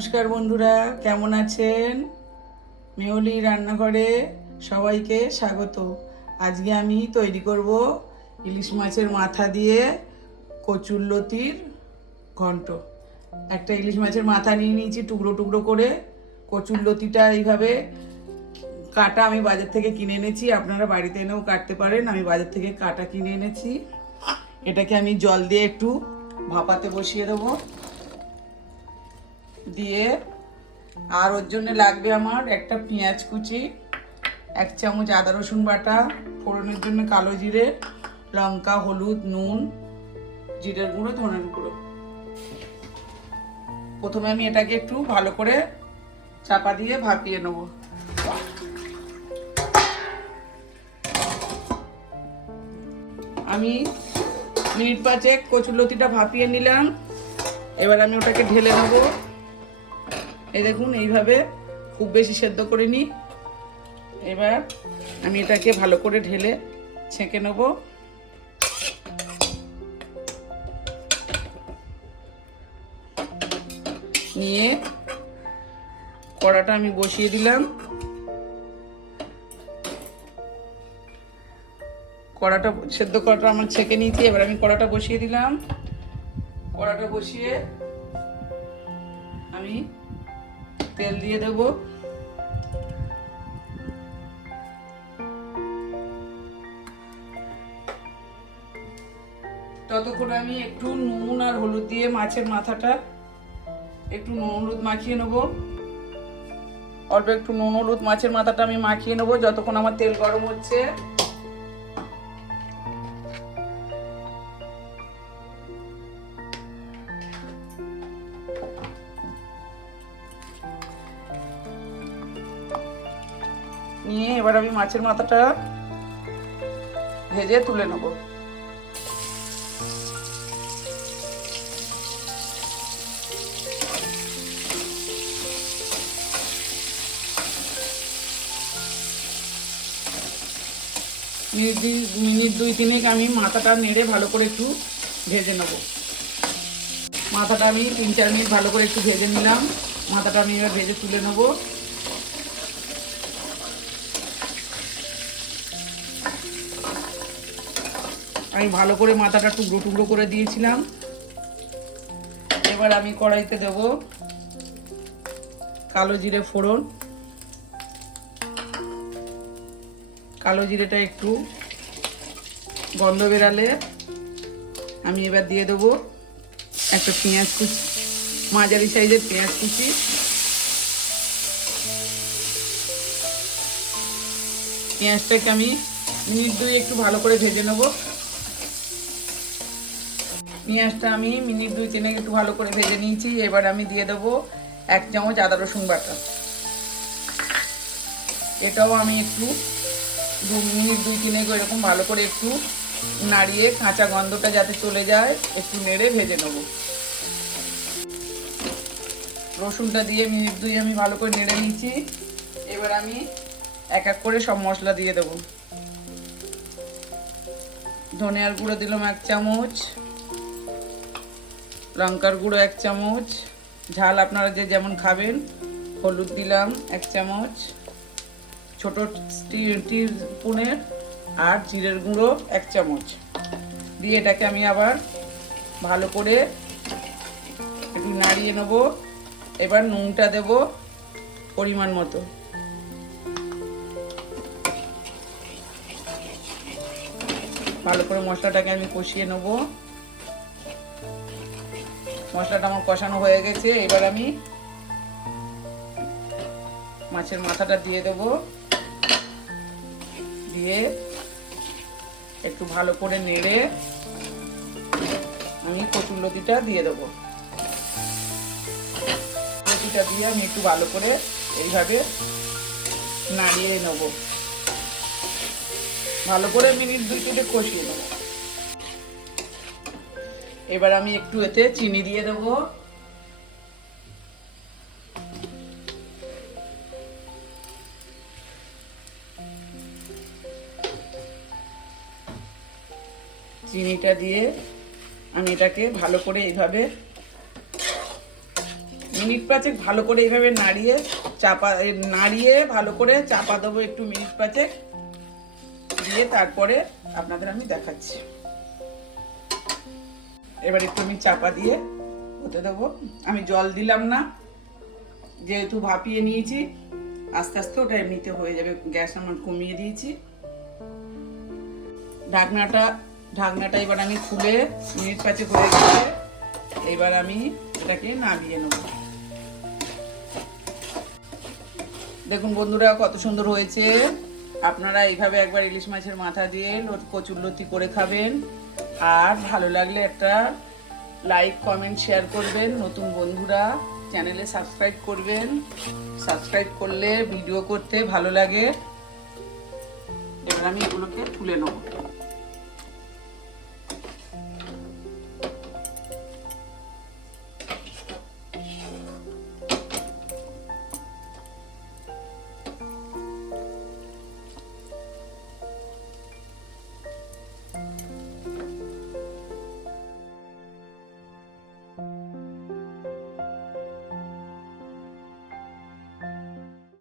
নমস্কার বন্ধুরা, কেমন আছেন? মেয়লি রান্নাঘরে সবাইকে স্বাগত। আজকে আমি তৈরি করব ইলিশ মাছের মাথা দিয়ে কচুরলতির ঘন্ট। একটা ইলিশ মাছের মাথা নিয়ে নিয়েছি টুকরো টুকরো করে। কচুরলতিটা এইভাবে কাটা আমি বাজার থেকে কিনে এনেছি, আপনারা বাড়িতে এনেও কাটতে পারেন। আমি বাজার থেকে কাটা কিনে এনেছি। এটাকে আমি জল দিয়ে একটু ভাপাতে বসিয়ে দেবো। দিয়ে আর ওর জন্য লাগবে আমার একটা পেঁয়াজ কুচি, 1 চামচ আদা রসুন বাটা, ফোড়নের জন্য কালো জিরে, লঙ্কা, হলুদ, নুন, জিরের গুঁড়ো, ধনের গুঁড়ো। প্রথমে আমি এটাকে একটু ভালো করে চাপা দিয়ে ভাপিয়ে নেব। আমি মিনিট 5 কচুরলতিটা ভাপিয়ে নিলাম। এবার আমি ওটাকে ঢেলে নেব। এই দেখুন, এইভাবে খুব বেশি সেদ্ধ করে নিই। এবার আমি এটাকে ভালো করে ঢেলে ছেঁকে নেব। নিয়ে কড়াটা আমি বসিয়ে দিলাম। কড়াটা সেদ্ধ করাটা আমার ছেঁকে নিয়েছি। এবার আমি কড়াটা বসিয়ে দিলাম। কড়াটা বসিয়ে আমি তেল দিয়ে দেব। ততক্ষণ আমি একটু নুন আর হলুদ দিয়ে মাছের মাথাটা একটু নুন হলুদ মাখিয়ে নেব। অল্প একটু নুন হলুদ মাছের মাথাটা আমি মাখিয়ে নেব যতক্ষণ আমার তেল গরম হচ্ছে। নিয়ে এবার আমি মাছের মাথাটা ভেজে তুলে নেব। মিনিট 2-3 আমি মাথাটা নেড়ে ভালো করে একটু ভেজে নেব। মাথাটা আমি 3-4 মিনিট ভালো করে একটু ভেজে নিলাম। মাথাটা আমি এবার ভেজে তুলে নেব। আমি ভালো করে মাথাটা টুকরো টুকরো করে দিয়েছিলাম। এবার আমি কড়াইতে দেব কালো জিরে ফোড়ন। কালো জিরেটা একটু গন্ধ বেরালে আমি এবার দিয়ে দেবো একটা পেঁয়াজ কুচি, মাঝারি সাইজের পেঁয়াজ কুচি। পেঁয়াজটাকে আমি মিনিট 2 একটু ভালো করে ভেজে নেব। পেঁয়াজটা আমি মিনিট 2-3 একটু ভালো করে ভেজে নিয়েছি। এবার আমি দিয়ে দেবো 1 চামচ আদা রসুন বাটা। এটাও আমি একটু মিনিট 2-3 এরকম ভালো করে একটু নাড়িয়ে কাঁচা গন্ধটা যাতে চলে যায় একটু নেড়ে ভেজে নেব। রসুনটা দিয়ে মিনিট 2 আমি ভালো করে নেড়ে নিয়েছি। এবার আমি এক এক করে সব মশলা দিয়ে দেব। ধনিয়ার গুঁড়ো দিলাম 1 চামচ, লঙ্কার গুঁড়ো 1 চামচ, ঝাল আপনারা যে যেমন খাবেন। হলুদ দিলাম 1 চামচ, ছোট স্পুনের, আর জিরের গুঁড়ো 1 চামচ দিয়ে এটাকে আমি আবার ভালো করে একটু নাড়িয়ে নেব। এবার নুনটা দেব পরিমাণ মতো। ভালো করে মশলাটাকে আমি কষিয়ে নেব। মশলাটা আমার কষানো হয়ে গেছে। এবার আমি মাছের মাথাটা দিয়ে দেব। দিয়ে একটু ভালো করে নেড়ে আমি কচুরলতিটা দিয়ে দেবো। লতিটা দিয়ে আমি একটু ভালো করে এইভাবে নাড়িয়ে নেব। ভালো করে মিনিট 2 কষিয়ে নেব। এবার আমি একটু এতে চিনি দিয়ে দেবো। চিনিটা দিয়ে আমি এটাকে ভালো করে এইভাবে মিনিট পাঁচেক ভালো করে এইভাবে নাড়িয়ে ভালো করে চাপা দেবো একটু মিনিট পাঁচেক, দিয়ে তারপরে আপনাদের আমি দেখাচ্ছি। এবার একটু আমি চাপা দিয়ে হতে দেবো। আমি জল দিলাম না, যেহেতু ভাপিয়ে নিয়েছি, আস্তে আস্তে ওটা এমনিতে হয়ে যাবে। গ্যাস আমার কমিয়ে দিয়েছি। ঢাকনাটা এবার আমি খুলে মিনিট পাঁচেক হয়ে গেছে। এবার আমি এটাকে নামিয়ে নেব। দেখুন বন্ধুরা কত সুন্দর হয়েছে। আপনারা এইভাবে একবার ইলিশ মাছের মাথা দিয়ে কচুরলতি করে খাবেন। আর ভালো লাগলে একটা লাইক কমেন্ট শেয়ার করবেন। নতুন বন্ধুরা চ্যানেলে সাবস্ক্রাইব করবেন। সাবস্ক্রাইব করলে ভিডিও করতে ভালো লাগে। এবার আমি এগুলোকে তুলে নেব।